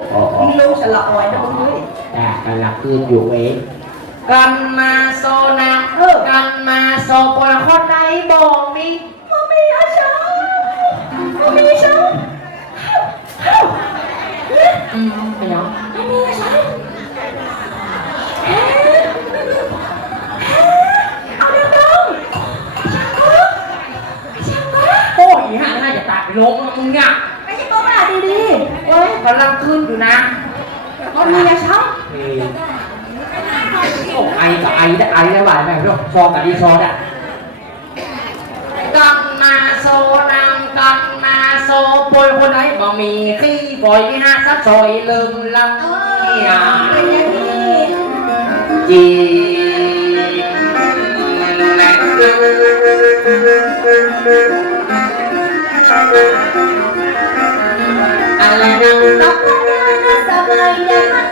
อ๋ออ๋อลูกฉลาดอ่อยนะมึงเฮ้ยจ้ากำลังคืนอยู่เองกันมาโซนาเออกันมาโซปนคนใดบอกมีมึงมีอาชามึงมีอาชาอืมไปยังมึงมีอาชาเอาเร็วๆช่างกูช่างกูโอ้ยห่าน่าจะตัดไปลงมึงเนี่ย ไม่ใช่ก็มาดี เว้ ยกำลังขึ้นอยู่นะๆมันมีอาชาเฮ้ยโอ้ไอกับไอได้ไอได้หวานแบบนี้ซองกับดีซอดอะกันมาโซนามกันมาโซปนคนใดบอกมีขี้ปอยที่ห้าสักซอยลืมลำเอเนี่ยอเป็น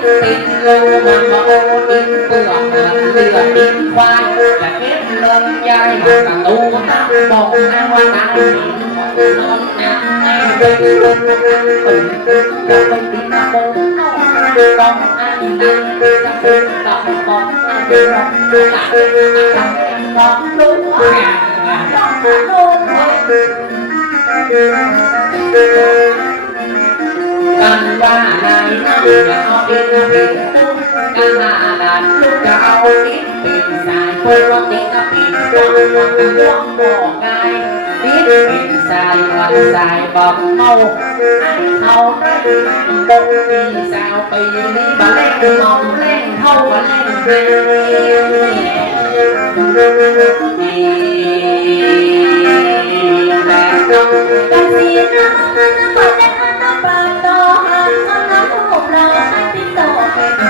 Nam mô Kim Tư Lộc là Tư là Kim Khoai Là kép lên chai Là tu tác bột Nam hoa tăng Nam Nam Nam Tự Là tu tiến Nam mô Công an năng Trong tư đọc bột Nam tư đọc Là Trong em con đúng Hàng Trong hôn Thank you. กคนต้องการหมดทุกภาษา ติดลงมันบอกดินเปลือกเลือดดินควายและเก็บลมยายมาตะตูตั้งบอกนะว่าตั้งดินนอนนะเป็นเป็นเป็นจะเป็นดินนะโมต้องอันดังจะเป็นต้องต้องอันดังจะเป็นจะเป็นต้องรู้ว่าต้องรู้กันว่านายนั่งจะเอาเองเป็นตุ้งกันหน้าด่านลูกจะเอาดินเป็นสายคนว่าติดกับปิดวังวังกันว่องบอกไงดินเป็นสายวันสายบอกเมาให้เขาได้บกปีสาวปีนี้บาเล่นมองเล่นเท่าบาเล่นเพลงแต่ต้อง กันสีน้ำ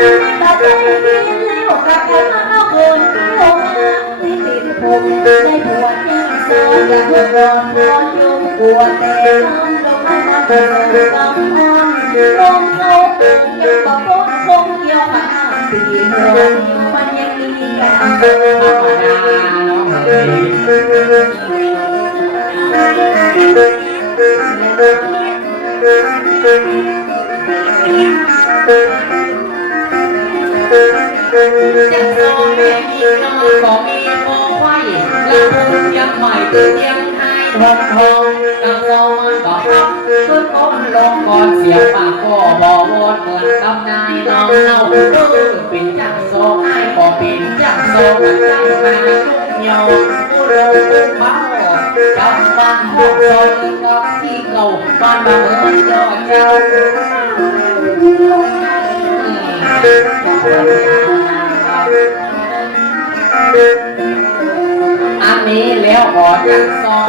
đã thấy đi bà tây đi liêu Bà cái mà nó hồn tiêu Đi tìm hồn dây buồn nhưng sao Và hồn hồn hồn dung của tề non Đông ai mà hồn tâm Không đâu, nhưng mà phốt không yêu mà Thì hồn mà nhanh đi cả จะ tự nhiên hai thuần hồn Được rồi có thăm cứ ôn con Diệp bà cổ bò buồn mượn tâm nai Nó lâu tư bình chẳng số bỏ bình chẳng số Mặt trăng mà lúc nhau Đường máu Trong văn hồn rồi Nó thi cầu con bà ơn cho nhau Thank you. อจักสอง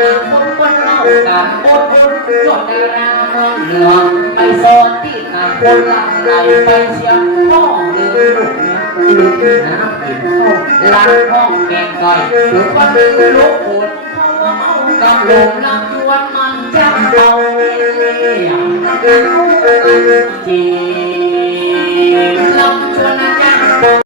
อาคนคนเล่ากับคนคนจดดารามืองเหนือไปโซนที่ไหนคนหลังไหลไปเชียงพ่อหรือลูกลูกน้ำกินข้าวล้างห้องแกงก่อยหรือว่าดือลูกปวดเพราเอากับลมลำยวนมันจะเอาเจี